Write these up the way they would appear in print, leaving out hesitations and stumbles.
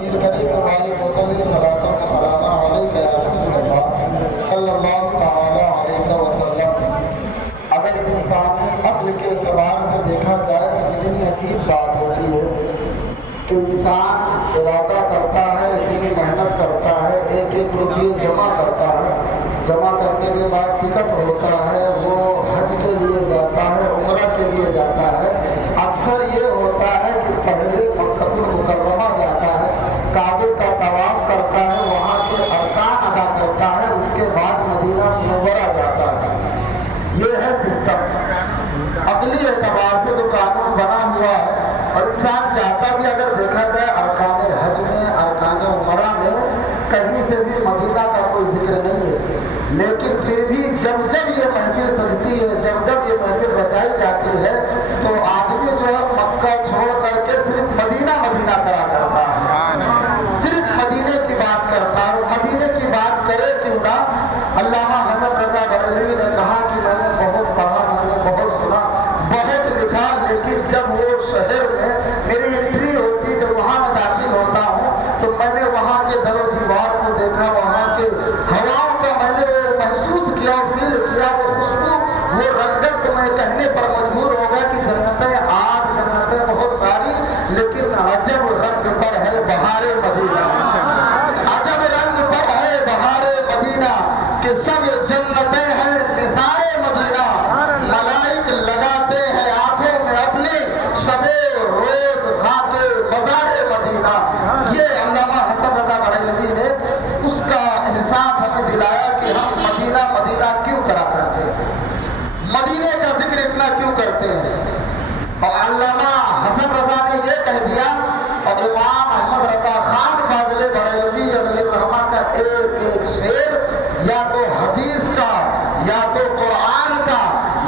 کریم مبارک وسلم صلاۃ و سلام علیک یا رسول اللہ صلی اللہ تعالی علیہ وسلم۔ اگر انسانی عقل کے اعتبار سے دیکھا جائے تو اتنی عجیب بات ہوتی ہے کہ انسان ارادہ کرتا ہے، اتنی محنت کرتا ہے، ایک ایک روپیے جمع کرتا ہے، جمع کرنے کے بعد ٹکٹ ہوتا ہے، وہ حج کے لیے جاتا ہے، عمرہ کے لیے جاتا ہے۔ اکثر یہ ہوتا ہے کہ پہلے مکہ المکرمہ جاتا ہے، کعبے کا طواف کرتا ہے، وہاں کے ارکان ادا کرتا ہے، اس کے بعد مدینہ منورہ جاتا ہے۔ یہ ہے سسٹم، عقلی اعتبار سے جو قانون بنا ہوا ہے۔ اور انسان چاہتا بھی اگر دیکھا جائے ارکان حج میں، ارکان عمرہ میں کہیں سے بھی مدینہ کا کوئی ذکر نہیں ہے، لیکن پھر بھی جب جب یہ محفل سجتی ہے، جب جب یہ محفل بچائی جاتی ہے، تو آدمی جو ہے مکہ چھوڑ کر کے صرف مدینہ مدینہ کرا کرتا ہے، صرف مدینے کی بات کرتا ہے۔ مدینے کی بات کرے کیوں نہ؟ علامہ حسن رضا بریلوی نے کہا کہ میں نے بہت پڑھا، میں نے بہت سنا، بہت لکھا، لیکن جب وہ شہر میں میری انٹری ہوتی، جب وہاں میں داخل ہوتا ہوں تو میں نے وہاں کے در و دیوار کو دیکھا، وہاں کے ہواؤں کا میں نے محسوس کیا، فیل کیا، وہ خوشبو، وہ رنگت، تو میں کہنے پر مجبور ہو گیا کہ جنتیں آج، جنتیں بہت ساری، لیکن عجب رنگ پر ہے بہار مدینہ، عجب رنگ پر ہے بہار مدینہ، کہ سب جنتیں ہیں نثار مدینہ، ملائک لگاتے ہیں آنکھوں میں اپنی، شب روز خاک مزار مدینہ۔ یہ علامہ حسن رضا بریلوی نے اس کا احساس ہمیں دلایا کہ ہم مدینہ مدینہ کیوں کرا کرتے ہیں، مدینے کا ذکر اتنا کیوں کرتے ہیں۔ اور علامہ حسن رضا نے یہ کہہ دیا، اور امام احمد رضا خان فاضل بریلوی علیہ الرحمہ کا ایک ایک شعر، یا تو حدیث کا، یا تو قرآن کا،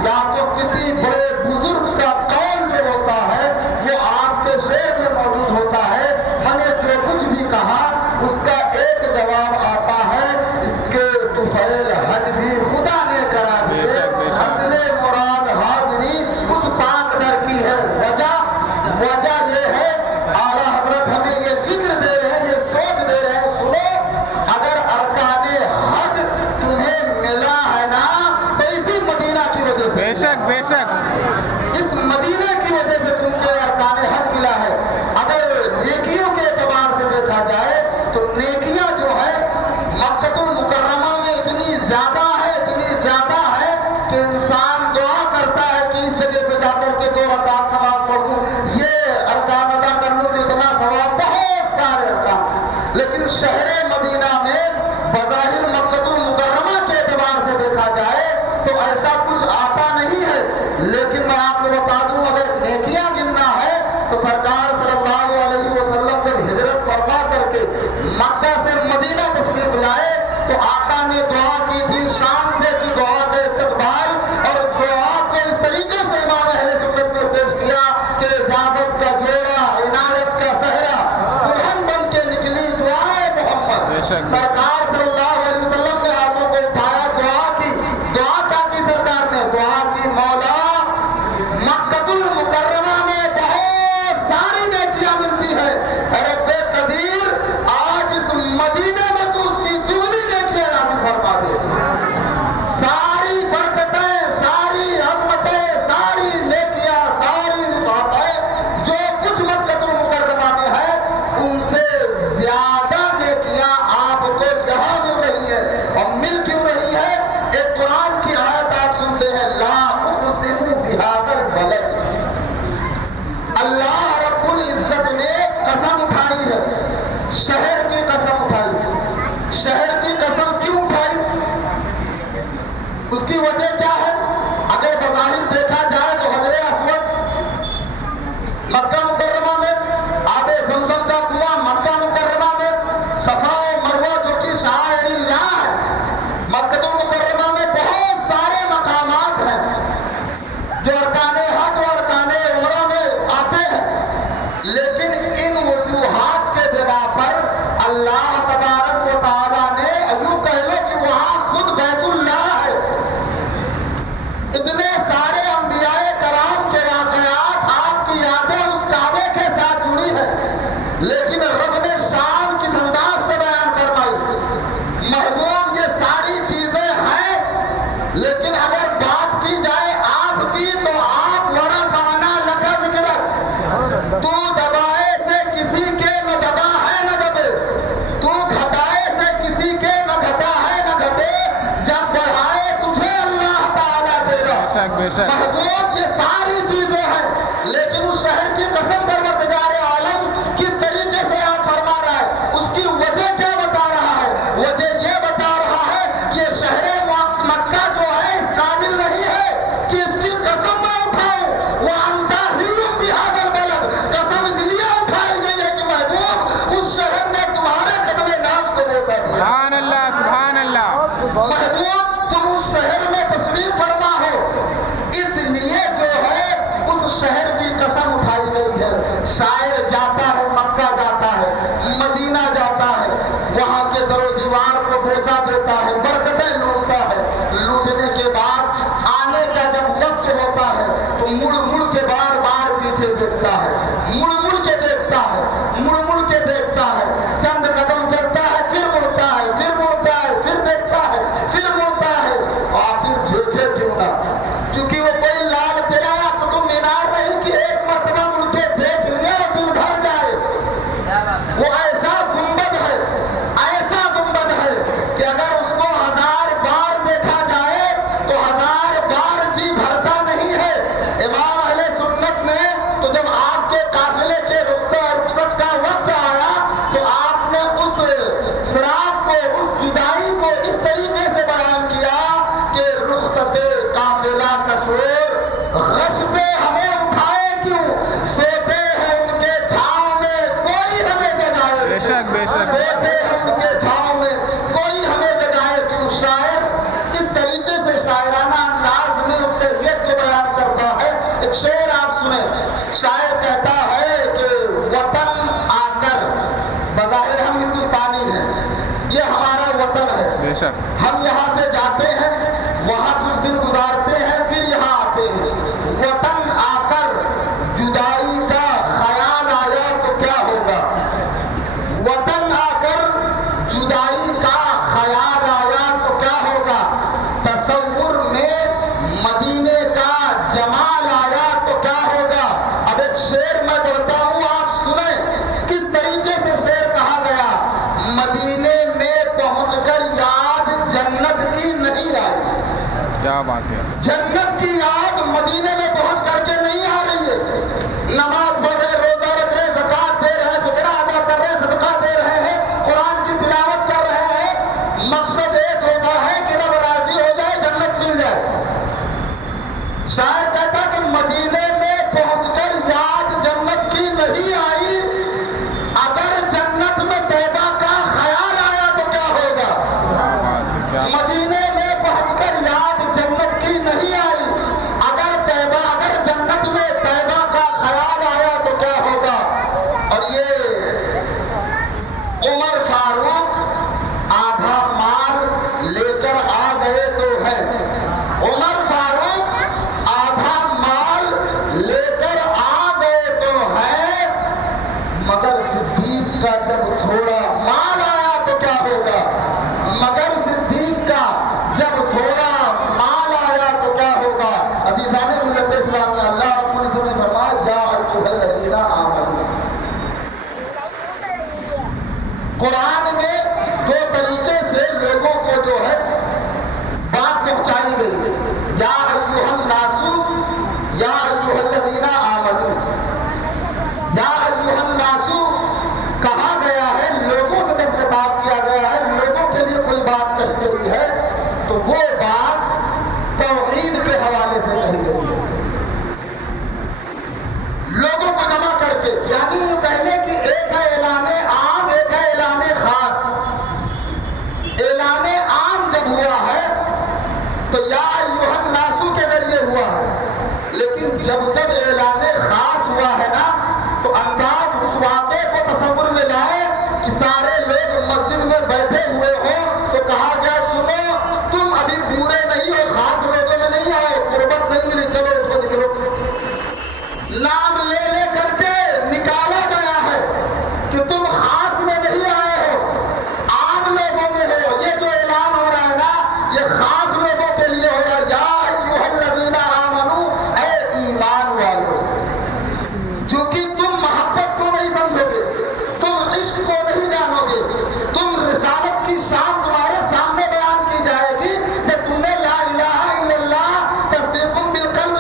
یا تو کسی بڑے بزرگ کا قول جو ہوتا ہے، وہ آپ کے شعر میں موجود ہوتا ہے۔ میں نے جو کچھ بھی کہا اس کا ایک جواب آتا ہے، اس کے طفیل حج بھی خدا نے کرا دیے، اصل مراد حاضری اس پاک در کی ہے۔ وجہ یہ ہے، اعلیٰ حضرت ہمیں یہ فکر دے رہے ہیں، یہ سوچ دے رہے ہیں، سنو، اگر ارکان حج تمہیں ملا ہے نا تو اسی مدینہ کی وجہ سے، بے شک بے شک، اس مدینہ کی وجہ سے تم کو ارکان حج ملا ہے۔ اگر نیکیوں کے اعتبار سے دیکھا جائے تو نیکیاں جو ہے مکہ المکرمہ میں اتنی زیادہ ہے، اتنی زیادہ ہے کہ انسان دعا کرتا ہے کہ اس جگہ پہ جا کر کے 2 رکعت نماز پڑھ دوں، یہ ارکان ادا کر لوں، اتنا ثواب، بہت سارے ارکان۔ لیکن شہر مدینہ میں بظاہر مکہ المکرمہ کے اعتبار سے دیکھا جائے تو ایسا کچھ آتا نہیں ہے، لیکن میں آپ کو بتا دوں، اگر نیکیاں گننا ہے تو سرکار صلی اللہ علیہ وسلم جب ہجرت فرما کر کے مکہ سے مدینہ تشریف لائے تو آقا نے دعا کی تھی، شان سے کی دعا کا استقبال، اور دعا کو اس طریقے سے امام اہل سنت نے پیش کیا کہ اجابت کا جوڑا، عنایت کا صحرا، دلہن بن کے نکلی دعائے محمد۔ سرکار صلی اللہ علیہ وسلم نے ہاتھوں کو اٹھایا، دعا کی، دعا کیا کی سرکار نے؟ دعا کی، مولا مکہ المکرمہ میں بہت ساری نیکیاں ملتی ہے، رب قدیر آج اس مدینے میں تو اس کی دگنی نیکیاں نازل فرما دے، ساری برکتیں، ساری عظمتیں، ساری نیکیاں، ساری رفعتیں جو کچھ مکہ المکرمہ میں ہے، ان سے زیادہ نیکیاں آپ کو یہاں مل رہی ہے۔ اور مل کیوں رہی ہے؟ ایک قرآن کی آیت آپ سنتے ہیں، لا اقسم بہذا البلد، اللہ رب العزت نے قسم اٹھائی ہے، شہر کی قسم اٹھائی۔ شہر کی قسم کیوں اٹھائی؟ اس کی وجہ کیا ہے؟ اگر بظاہر دیکھا جائے تو حجر اسود مکہ مکرمہ میں، آب زمزم کا کنواں مکہ مکرمہ میں، صفا و مروہ جو کہ شعائر اللہ ہے، مکہ مکرمہ میں بہت سارے مقامات ہیں جو ارکان حج و ارکان عمرہ میں آتے ہیں، لیکن ان وجوہات کے بنا پر اللہ تبارک و تعالیٰ نے، یوں کہہ لو کہ وہاں خود بیت اللہ ہے، محبوب یہ ساری چیزیں ہیں، لیکن اس شہر کی قسم پروردگار عالم کس طریقے سے آپ فرما رہا ہے، اس کی وجہ کیا بتا رہا ہے؟ وجہ یہ بتا رہا ہے کہ یہ شہر مکہ جو ہے اس قابل نہیں ہے کہ اس کی قسم میں اٹھاؤں، وَأَنْتَ حِلٌّ بِهَذَا الْبَلَدِ، قسم اس لیے اٹھائی گئی ہے کہ محبوب اس شہر نے تمہارے قدم ناز کو بوسہ دیا۔ سبحان اللہ، سبحان اللہ۔ محبوب تم اس شہر میں تشریف فرما ہو، اس لیے جو ہے اس شہر کی قسم اٹھائی گئی ہے۔ شاعر جاتا ہے، مکہ جاتا ہے، مدینہ جاتا ہے، وہاں کے در و دیوار کو بوسہ دیتا ہے، برکتیں لوٹتا ہے، لوٹنے کے بعد آنے کا جب وقت ہوتا ہے تو مڑ مڑ کے بار بار پیچھے دیکھتا ہے، مڑ مڑ کے دیکھتا ہے، مڑ مڑ کے دیکھتا ہے، چند قدم چلتا ہے، پھر مڑتا ہے، پھر مڑتا ہے، پھر دیکھتا ہے، پھر مڑتا ہے، آخر دیکھے کیوں نہ، کیونکہ وہ کوئی لال قلعہ قطب مینار نہیں کہ ایک مرتبہ مڑ کے دیکھ لیا اور دل بھر جائے۔ وہ ایسا گنبد ہے، ایسا گنبد ہے کہ اگر اس کو 1000 بار دیکھا جائے تو 1000 بار جی بھرتا نہیں ہے۔ امام اہل سنت نے تو جب آپ کے قافلے کے رخصت کا وقت آیا تو آپ نے اس فراق کو، اس جدائی کو اس طریقے سے بیان کیا کہ رخصت قافلہ کا شور غش سے ہمیں اٹھائے کیوں، سوتے ہیں ان کے چھاؤں میں کوئی ہمیں جگائے، بے شک، بے شک۔ سوتے ہیں ان کے چھاؤں میں کوئی ہمیں جگائے کیوں۔ شاعر اس طریقے سے شاعرانہ انداز میں اس کیفیت کو بیان کرتا ہے۔ ایک شعر آپ سنیں، شاعر کہتا ہے کہ وطن آ کر، بظاہر ہم ہندوستانی ہیں، یہ ہمارا وطن ہے، بے شک۔ ہم یہاں سے جاتے ہیں، وہاں کچھ دن گزارتے ہیں، پھر یہاں آتے ہیں۔ وطن آ کر جدائی کا خیال آیا تو کیا ہوگا، وطن آ کر جدائی کا خیال آیا تو کیا ہوگا، تصور میں مدینے کا جمال آیا تو کیا ہوگا۔ اب ایک شعر میں پڑھتا ہوں، آپ سنیں کس طریقے سے شعر کہا گیا۔ مدینے میں پہنچ کر یاد جنت کی نہیں آئی، کیا بات ہے۔ جنت کی یاد مدینے میں پہنچ کر کے نہیں آ رہی ہے۔ نماز پڑھ رہے، روزہ رکھ رہے، زکوٰۃ دے رہے، فطرہ ادا کر رہے، صدقہ دے رہے ہیں، قرآن کی تلاوت کر رہے ہیں، مقصد ایک ہوتا ہے کہ رب راضی ہو جائے، جنت مل جائے۔ شاعر کہتا کہ مدینے میں پہنچ کر یاد جنت کی نہیں آئی، اگر جنت میں طیبہ کا خیال آیا تو کیا ہوگا۔ مدینے میں پہنچ کر یاد جنت کی نہیں آئی، اگر جنت میں طیبہ کا خیال آیا تو کیا ہوگا۔ اور یہ عمر فاروق آدھا مال لے کر آ گئے تو ہے، عمر فاروق آدھا مال لے کر آ گئے تو ہے، مگر صدیق کا جب تھوڑا مال آیا تو کیا ہوگا، مگر صدیق کا جب تھوڑا مال آیا تو کیا ہوگا۔ عزیزان ملت اسلامیہ، اللہ رب العزت نے فرمایا یا ایھا الذین آمنوا۔ قرآن میں دو طریقے سے لوگوں کو جو ہے بات پہنچائی گئی، یا ایھا الناس، یا ایھا الذین آمنوا۔ یا ایھا الناس کہا گیا ہے، لوگوں سے جب خطاب کیا گیا ہے، لوگوں کے لیے کوئی بات کہی گئی ہے تو وہ بات توحید کے حوالے سے کہی گئی ہے، لوگوں کو جمع کر کے، یعنی یہ کہنے کہ ایک ہے اعلان عام، ایک ہے اعلان خاص۔ اعلان عام جب ہوا ہے تو یا ایھا الناس کے ذریعے ہوا ہے، لیکن جب اعلان خاص ہوا ہے نا تو انداز اس واقعے کو تصور میں لائے کہ سارے لوگ مسجد میں بیٹھے ہوئے ہوں تو کہا گیا سنو، تم ابھی پورے نہیں ہو، خاص لوگوں میں نہیں آئے، قربت نہیں ملی، چلو اٹھو نکلو۔ نام لے لے کر کے نکالا گیا ہے کہ تم خاص میں نہیں آئے ہو، عام لوگوں میں ہو۔ یہ جو اعلان ہو رہا ہے نا، یہ خاص لوگوں کے لیے ہو رہا ہے، یا ایھا الذین آمنوا، اے ایمان والو۔ چونکہ تم محبت کو نہیں سمجھو گے، تم عشق کو نہیں جانو گے، تم رسالت کی شان تمہارے سامنے بیان کی جائے گی کہ تم نے لا الہ الا اللہ تصدیق بالقلب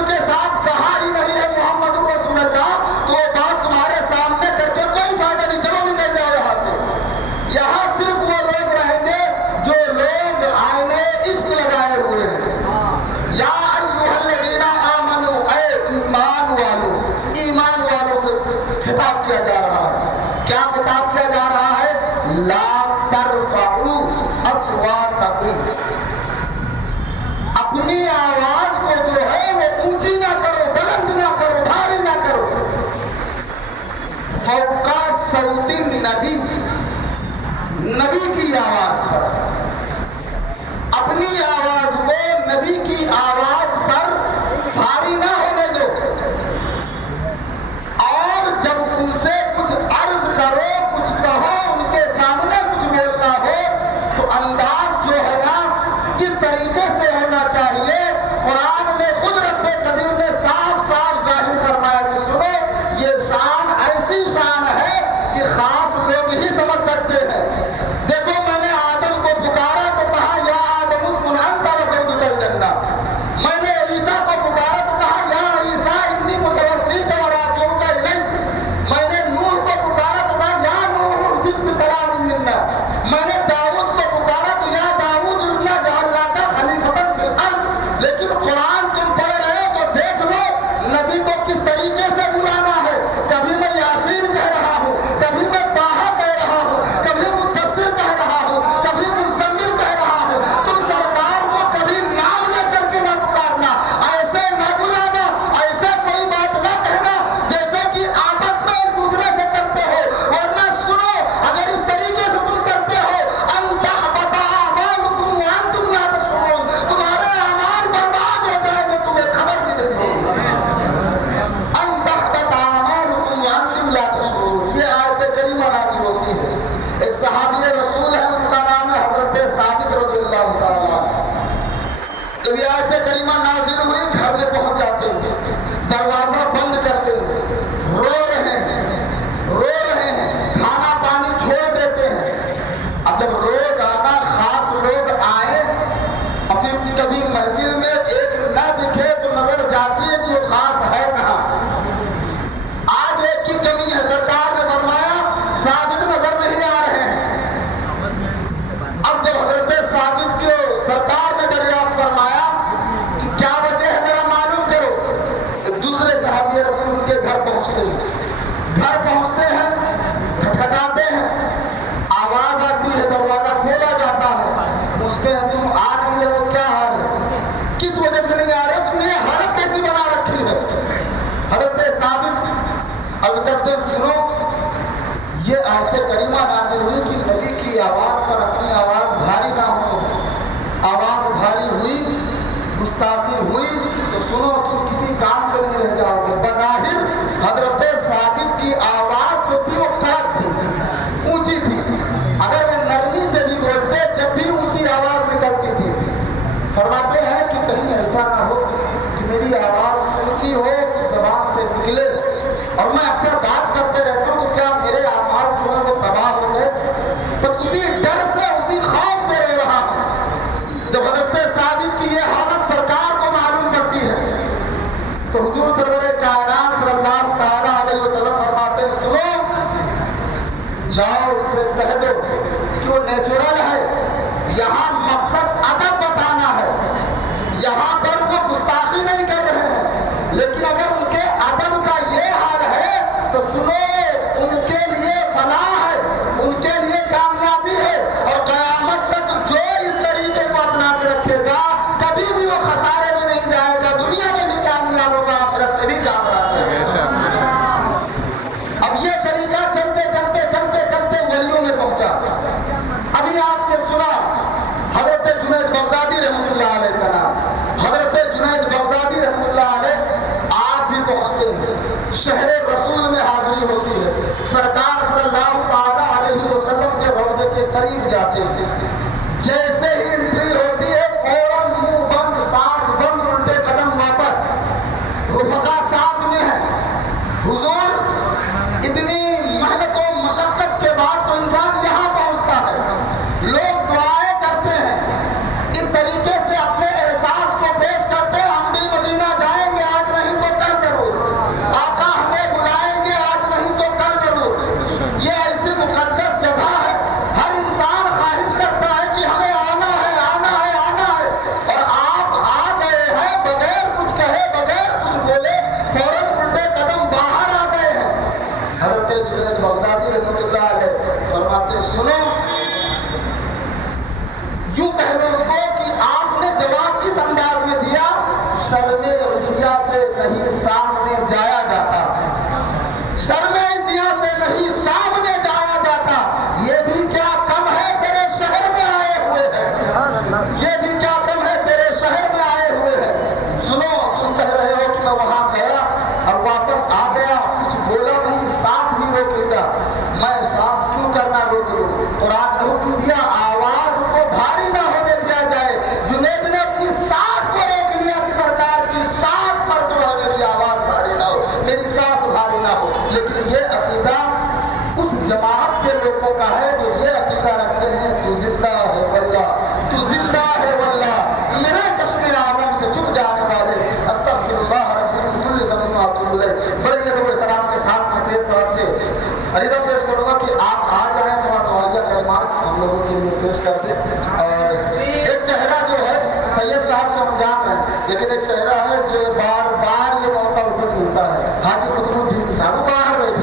لا ترفعوا اصواتکم، اپنی آواز کو جو ہے وہ اونچی نہ کرو، بلند نہ کرو، بھاری نہ کرو، فوق صوت النبی، نبی کی آواز پر، اپنی آواز کو نبی کی آواز پر بھاری نہ ہونے دو، اور جب ان سے کچھ عرض کرو، کچھ کہو، ان کے سامنے کچھ بولنا ہو تو انداز جو ہے نا کس طریقے سے ہونا چاہیے، قرآن میں خود رب قدیر نے صاف صاف ظاہر فرمایا کہ سنو یہ شان ایسی شان ہے کہ خاص لوگ ہی سمجھ سکتے ہیں۔ دیکھو میں نے آدم کو پکارا تو کہا یا آدم اسکن انت وزوجک الجنہ، میں نے عیسیٰ کو پکارا تو کہا یا عیسیٰ انی متوفیک ورافعک الیک، میں نے نوح کو پکارا تو کہا یا نوح اہبط بسلام منا، میں نے داؤد کو پکارا تو یا داؤد انا جعلناک خلیفۃ فی الارض۔ لیکن قرآن تم پڑھ رہے ہو تو دیکھ لو نبی کو کس طریقے سے بلانا ہے، کبھی میں یاسین کہہ رہا ہوں، کبھی میں طٰہٰ کہہ رہا ہوں، کبھی مدثر کہہ رہا ہوں، کبھی مزمل کہہ رہا ہوں، تم سرکار کو کبھی نام لے کر کے نہ پکارنا، ایسے نہ بلانا، ایسے کوئی بات نہ کہنا جیسے کہ آپس میں ایک دوسرے سے کرتے ہو، ورنہ سنو اگر اس طریقے سے تم کرتے ہو ان تحبط اعمالکم وانتم لا تشعرون، تمہارے اعمال برباد ہو جائیں گے، تمہیں خبر بھی نہیں ہوگی۔ ان تحبط اعمالکم وانتم لا تشعرون، یہ آیت کریمہ نازل ہوتی ہے۔ ایک صحابی رسول ہے، ان کا نام ہے حضرت ثابت رضی اللہ تعالیٰ عنہ۔ جب یہ آیت کریمہ نازل ہوئی گھر میں پہنچ جاتے ہیں، دروازہ بند کرتے ہیں، رو رہے ہیں، کھانا پانی چھوڑ دیتے ہیں۔ اب جب روزانہ خاص لوگ آئے اور پھر کبھی محفل میں ایک نہ دکھے تو نظر جاتی ہے کہ وہ خاص ہے کہاں۔ آج ایک کی کمی ہے، سرکار نے فرمایا ثابت نظر نہیں آ رہے ہیں۔ اب جب حضرت ثابت کو سرکار نے دریافت فرمایا کہ کیا وجہ ہے ذرا معلوم کرو، ایک دوسرے صحابی رسول ان کے گھر پہنچتے ہیں، کھٹکھٹاتے ہیں، آواز آتی ہے، دروازہ کھولا جاتا ہے، پوچھتے ہیں تم آ نہیں رہے ہو، کیا حال ہے، کس وجہ سے نہیں آ رہے ہو، تم نے یہ حالت کیسی بنا رکھی ہے۔ حضرت ثابت عرض کرتے ہیں سنو یہ آیت کریمہ نازل ہوئی کہ نبی کی آواز پر اپنی آواز بھاری نہ ہو، آواز بھاری ہوئی، گستاخی ہوئی تو سنو تم کسی کام کے نہیں رہ جاؤ گے۔ بظاہر حضرت ثابت کی آواز جو تھی وہ کڑک تھی، اونچی تھی، اگر وہ نرمی سے بھی بولتے جب بھی اونچی آواز نکلتی تھی۔ فرماتے ہیں کہ کہیں ایسا نہ ہو کہ میری آواز اونچی ہو زبان سے نکلے اور میں اکثر بات کرتے رہتا ہوں تو کیا میرے اعمال جو ہیں وہ تباہ ہو گئے، بس اسی ڈر سے اسی خوف سے رو رہا ہوں۔ جب حضرت ثابت کی یہ حالت سرکار کو معلوم پڑتی ہے تو حضور سرور کائنات صلی اللہ تعالیٰ علیہ وسلم فرماتے ہیں سنو جاؤ اسے کہہ دو کہ وہ نیچرل ہے، یہاں مقصد ادب بتانا ہے، یہاں پر وہ گستاخی نہیں کر رہے ہیں، لیکن اگر ان کے ادب کا یہ حال ہے تو سنو ان کے لیے فلاح ہے، ان کے لیے کامیابی ہے، اور قیامت تک جو اس طریقے کو اپنا کے رکھے گا کبھی بھی وہ خسارے میں نہیں جائے گا، دنیا میں بھی کامیاب ہوگا، آخرت میں بھی کامیاب ہوگا۔ اب یہ طریقہ چلتے ولیوں میں پہنچا۔ ابھی آپ نے سنا حضرت جنید بغدادی رحمۃ اللہ علیہ کا نام، حضرت جنید بغدادی رحمۃ اللہ علیہ آپ بھی پہنچتے ہیں، شہر رسول میں حاضری ہوتی ہے، سرکار صلی اللہ تعالیٰ علیہ وسلم کے روضے کے قریب جاتے ہیں، جیسے ہی انٹری ہوتی ہے فوراً منہ بند، سانس بند، الٹے قدم واپس، رفقا ساتھ میں ہیں۔ حضور اتنی محنت و مشقت کے بعد تو انسان یہاں پہنچتا ہے، لوگ دعائیں کرتے ہیں، اس طریقے سے اپنے احساس کو پیش کرتے ہیں ہم بھی مدینہ جائیں گے آج نہیں تو کل ضرور، آقا ہمیں بلائیں گے آج نہیں تو کل ضرور۔ یہ ایسی مقدس جگہ ہے، ہر انسان خواہش کرتا ہے کہ ہمیں کہ سنو، یوں کہہ دو اس کو کہ آپ نے جواب کس انداز میں دیا؟ شرم عصیہ سے نہیں سامنے جایا جاتا، شرم عصیہ سے نہیں سامنے جایا جاتا۔ یہ بھی کیا کم ہے تیرے شہر میں آئے ہوئے ہیں، یہ بھی کیا کم ہے تیرے شہر میں آئے ہوئے ہیں۔ سنو، تم کہہ رہے ہو کہ میں وہاں گیا اور واپس آ گیا، کچھ بولا نہیں، سانس بھی روک لیا۔ میں سانس کیوں کرنا روک لوں؟ قرآن نے حکم دیا آواز کو بھاری نہ ہونے دیا جائے۔ جنید نے اپنی سانس کو روک لیا کہ سرکار کی سانس پر جو ہے میری آواز بھاری نہ ہو، میری سانس بھاری نہ ہو۔ لیکن یہ عقیدہ اس جماعت کے لوگوں کا ہے جو یہ عقیدہ رکھتے ہیں تو زندہ ہے واللہ، تو زندہ ہے واللہ، میرے چشم عالم سے چھپ جانے والے، استغفر اللہ ربی من کل ذنب واتوب الیہ۔ بڑے ادب و احترام کے ساتھ میں سے صاحب سے عریضہ پیش کروں گا کہ آپ آ جائیں، تھوڑا دعائیہ کلمات ہم لوگوں کے لیے پیش کر دیں۔ اور ایک چہرہ جو ہے سید صاحب کو ہم جان رہے ہیں، لیکن ایک چہرہ ہے جو بار بار یہ موقع اسے ملتا ہے، حاجی قطب الدین صاحب باہر بیٹھے